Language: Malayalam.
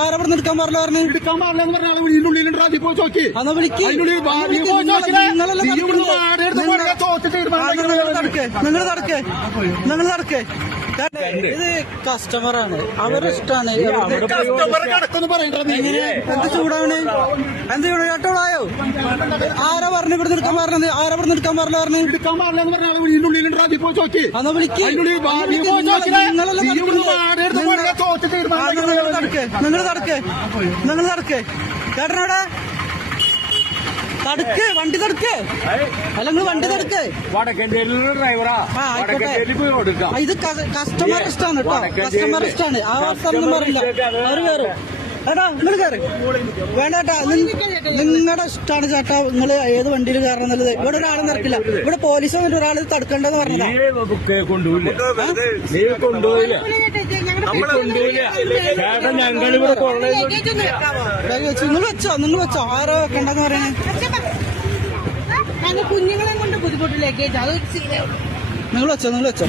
ആരാ ഇവിടെ എടുക്കാൻ പാടില്ല പറഞ്ഞു? എടുക്കാൻ പാടില്ലെന്ന് പറഞ്ഞ ആള് ഇതിനുള്ളിലുണ്ട്. അതിൽ പോയി ചോദിച്ചു. അന്ന് വിളിക്ക്. നിങ്ങൾ നടക്കേ. ഇത് കസ്റ്റമറാണ്, അവരിഷ്ടാണ്. എന്ത് ചൂടാണ്? എന്ത് ചൂട്? കേട്ടോളായോ? ആരാ പറഞ്ഞു ഇവിടെ എടുക്കാൻ പറഞ്ഞത്? ആരാ ഇവിടെ എടുക്കാൻ പാടില്ല പറഞ്ഞു? എടുക്കാൻ പാടില്ലെന്ന് പറഞ്ഞ ആള് ഇതിനുള്ളിലുണ്ട്. അതിൽ പോയി ചോദിച്ചു. അന്ന് വിളിക്ക്. നിങ്ങൾ നടക്കേ. ചേട്ടനോടെ തടുക്ക്, വണ്ടി തടുക്ക്. അല്ല നിങ്ങൾ വണ്ടി തടുക്ക്. ഡ്രൈവറാ. ഇത് കസ്റ്റമർ ഇഷ്ടമാണ് കേട്ടോ, കസ്റ്റമർ ഇഷ്ടമാണ്. ആ സ്ഥലം പറയില്ല, അവര് കയറും. ചേട്ടാ നിങ്ങൾ കയറി വേണ്ട ചേട്ടാ, നിങ്ങളുടെ ഇഷ്ടമാണ് ചേട്ടാ. നിങ്ങൾ ഏത് വണ്ടിയിൽ കയറണം എന്നുള്ളത്. ഇവിടെ ഒരാളും നടക്കില്ല. ഇവിടെ പോലീസ് വന്നിട്ട് ഒരാൾ തടുക്കണ്ടെന്ന് പറഞ്ഞതാ. നിങ്ങൾ വെച്ചോ ആരോ വെക്കണ്ടെന്ന് പറയണേ. കുഞ്ഞുങ്ങളെ കൊണ്ട് ബുദ്ധിമുട്ട് ലഗേജ് അത് നിങ്ങൾ വെച്ചോ.